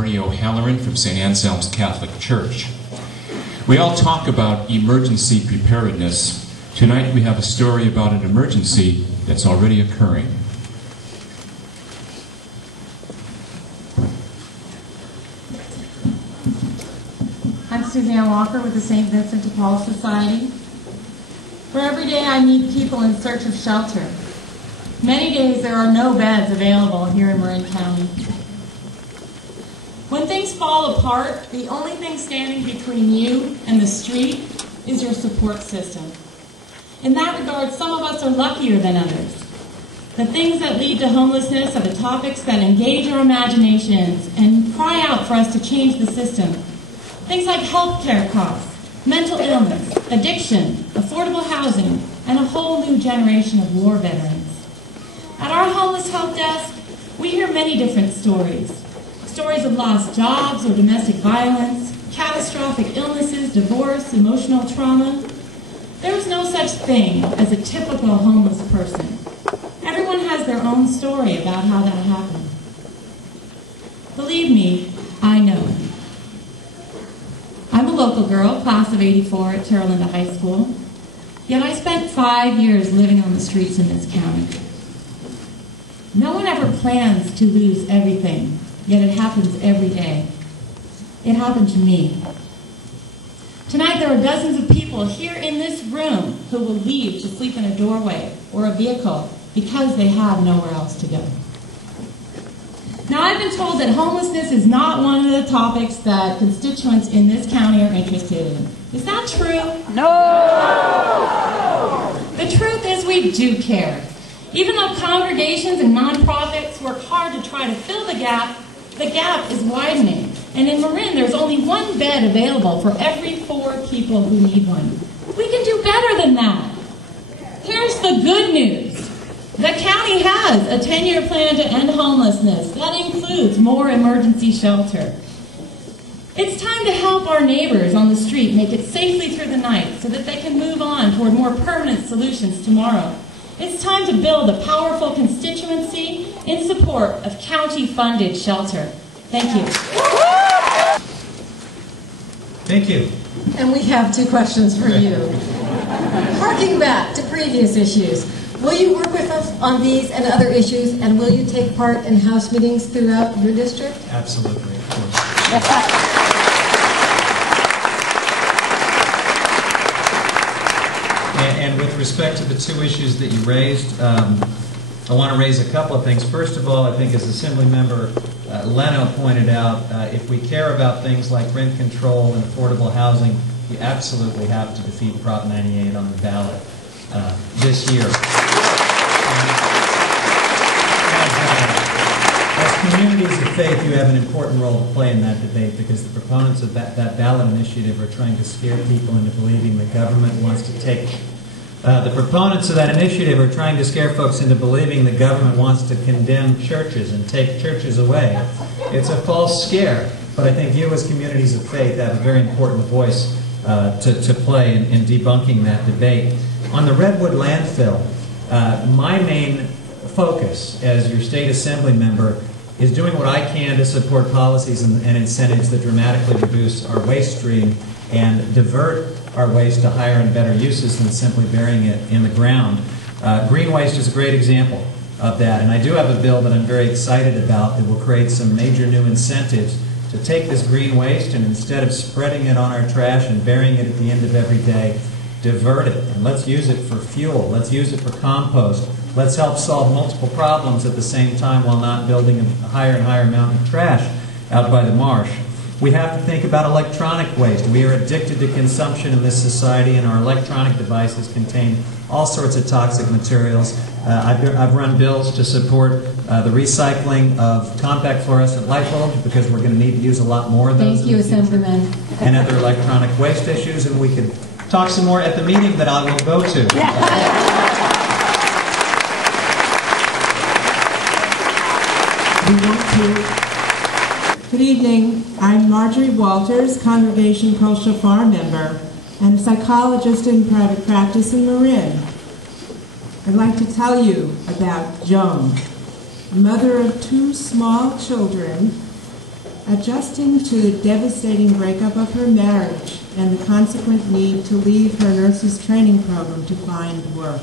Bernie O'Halloran from St. Anselm's Catholic Church. We all talk about emergency preparedness. Tonight we have a story about an emergency that's already occurring. I'm Suzanne Walker with the St. Vincent de Paul Society, where every day I meet people in search of shelter. Many days there are no beds available here in Marin County. When things fall apart, the only thing standing between you and the street is your support system. In that regard, some of us are luckier than others. The things that lead to homelessness are the topics that engage our imaginations and cry out for us to change the system. Things like health care costs, mental illness, addiction, affordable housing, and a whole new generation of war veterans. At our homeless help desk, we hear many different stories. Stories of lost jobs or domestic violence, catastrophic illnesses, divorce, emotional trauma. There is no such thing as a typical homeless person. Everyone has their own story about how that happened. Believe me, I know. I'm a local girl, class of '84 at Terralinda High School, yet I spent 5 years living on the streets in this county. No one ever plans to lose everything, yet it happens every day. It happened to me. Tonight there are dozens of people here in this room who will leave to sleep in a doorway or a vehicle because they have nowhere else to go. Now, I've been told that homelessness is not one of the topics that constituents in this county are interested in. Is that true? No! The truth is we do care. Even though congregations and nonprofits work hard to try to fill the gap is widening. And in Marin, there's only one bed available for every 4 people who need one. We can do better than that. Here's the good news. The county has a 10-year plan to end homelessness. That includes more emergency shelter. It's time to help our neighbors on the street make it safely through the night so that they can move on toward more permanent solutions tomorrow. It's time to build a powerful constituency in support of county-funded shelter. Thank you. Thank you. And we have 2 questions for you. Harking back to previous issues, will you work with us on these and other issues, and will you take part in House meetings throughout your district? Absolutely, of course. And with respect to the 2 issues that you raised, I want to raise a couple of things. First of all, I think as Assemblymember Leno pointed out, if we care about things like rent control and affordable housing, we absolutely have to defeat Prop 98 on the ballot this year. As communities of faith, you have an important role to play in that debate because the proponents of that ballot initiative are trying to scare people into believing the government wants to take. The proponents of that initiative are trying to scare folks into believing the government wants to condemn churches and take churches away. It's a false scare, but I think you as communities of faith have a very important voice to play in debunking that debate. On the Redwood landfill, my main focus as your state assembly member is doing what I can to support policies and incentives that dramatically reduce our waste stream and divert our waste to higher and better uses than simply burying it in the ground. Green waste is a great example of that, and I do have a bill that I'm very excited about that will create some major new incentives to take this green waste and instead of spreading it on our trash and burying it at the end of every day, divert it, and let's use it for fuel, let's use it for compost, let's help solve multiple problems at the same time while not building a higher and higher mountain of trash out by the marsh. We have to think about electronic waste. We are addicted to consumption in this society, and our electronic devices contain all sorts of toxic materials. I've run bills to support the recycling of compact fluorescent light bulbs because we're going to need to use a lot more of those. Thank you, Assemblyman. And other electronic waste issues, and we could talk some more at the meeting that I will go to. Good evening. I'm Marjorie Walters, Congregation Kosher Farm member and a psychologist in private practice in Marin. I'd like to tell you about Joan, a mother of 2 small children Adjusting to the devastating breakup of her marriage and the consequent need to leave her nurse's training program to find work.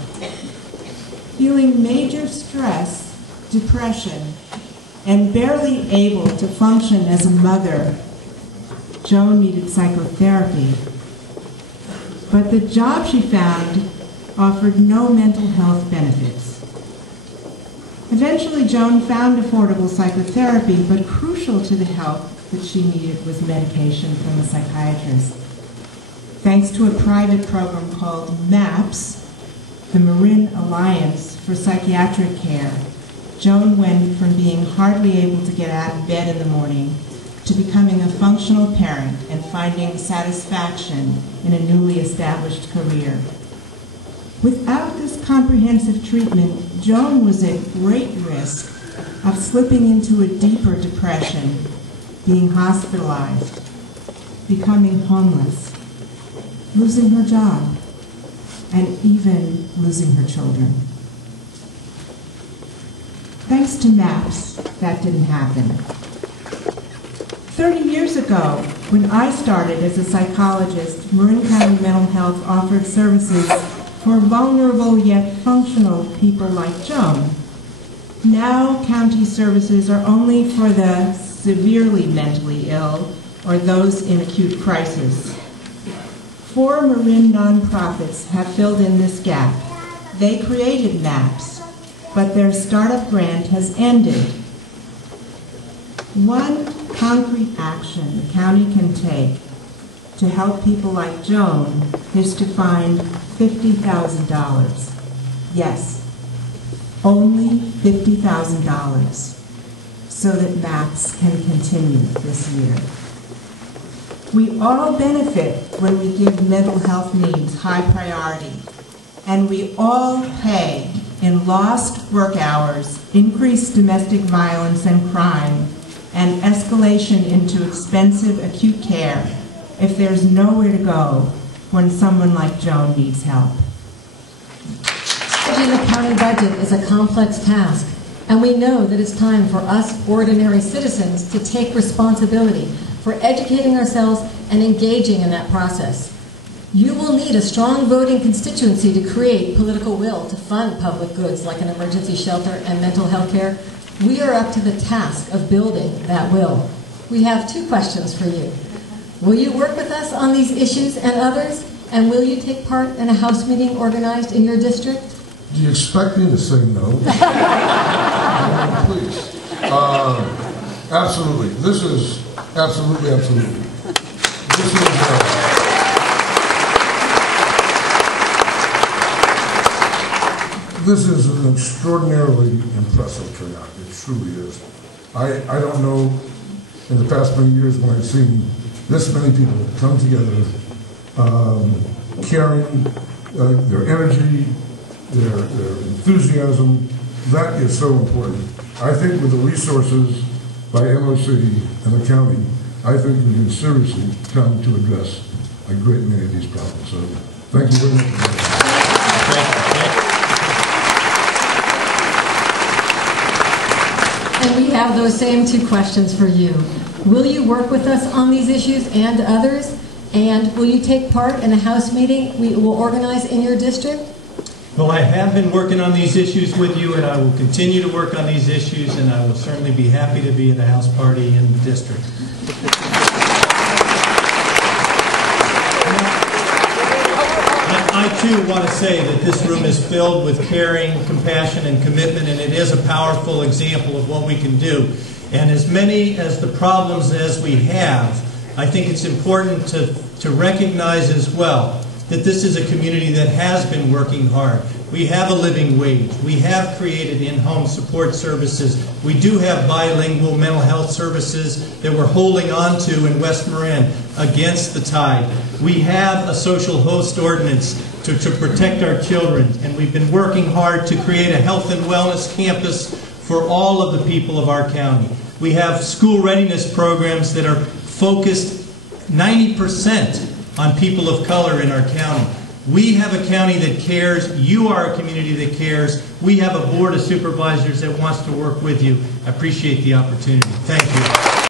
Feeling major stress, depression, and barely able to function as a mother, Joan needed psychotherapy. But the job she found offered no mental health benefits. Eventually, Joan found affordable psychotherapy, but crucial to the help that she needed was medication from a psychiatrist. Thanks to a private program called MAPS, the Marin Alliance for Psychiatric Care, Joan went from being hardly able to get out of bed in the morning to becoming a functional parent and finding satisfaction in a newly established career. Without this comprehensive treatment, Joan was at great risk of slipping into a deeper depression, being hospitalized, becoming homeless, losing her job, and even losing her children. Thanks to MAPS, that didn't happen. 30 years ago, when I started as a psychologist, Marin County Mental Health offered services for vulnerable yet functional people like Joan. Now, county services are only for the severely mentally ill or those in acute crisis. 4 Marin nonprofits have filled in this gap. They created MAPS, but their startup grant has ended. One concrete action the county can take to help people like Joan is to find $50,000. Yes, only $50,000, so that MAPS can continue this year. We all benefit when we give mental health needs high priority, and we all pay in lost work hours, increased domestic violence and crime, and escalation into expensive acute care if there's nowhere to go when someone like Joan needs help. Managing the county budget is a complex task, and we know that it's time for us ordinary citizens to take responsibility for educating ourselves and engaging in that process. You will need a strong voting constituency to create political will to fund public goods like an emergency shelter and mental health care. We are up to the task of building that will. We have 2 questions for you. Will you work with us on these issues and others? And will you take part in a House meeting organized in your district? Do you expect me to say no? Please. Absolutely. This is absolutely. This is an extraordinarily impressive turnout. It truly is. I don't know in the past many years when I've seen this many people come together, caring, their energy, their enthusiasm. That is so important. I think with the resources by MOC and the county, I think we can seriously come to address a great many of these problems. So thank you very much. And we have those same 2 questions for you. Will you work with us on these issues and others? And will you take part in a House meeting we will organize in your district? Well, I have been working on these issues with you, and I will continue to work on these issues, and I will certainly be happy to be at a House party in the district. I too want to say that this room is filled with caring, compassion, and commitment, and it is a powerful example of what we can do. And as many as the problems as we have, I think it's important to recognize as well that this is a community that has been working hard. We have a living wage. We have created in-home support services. We do have bilingual mental health services that we're holding on to in West Marin against the tide. We have a social host ordinance to protect our children, and we've been working hard to create a health and wellness campus for all of the people of our county. We have school readiness programs that are focused 90% on people of color in our county. We have a county that cares. You are a community that cares. We have a board of supervisors that wants to work with you. I appreciate the opportunity. Thank you.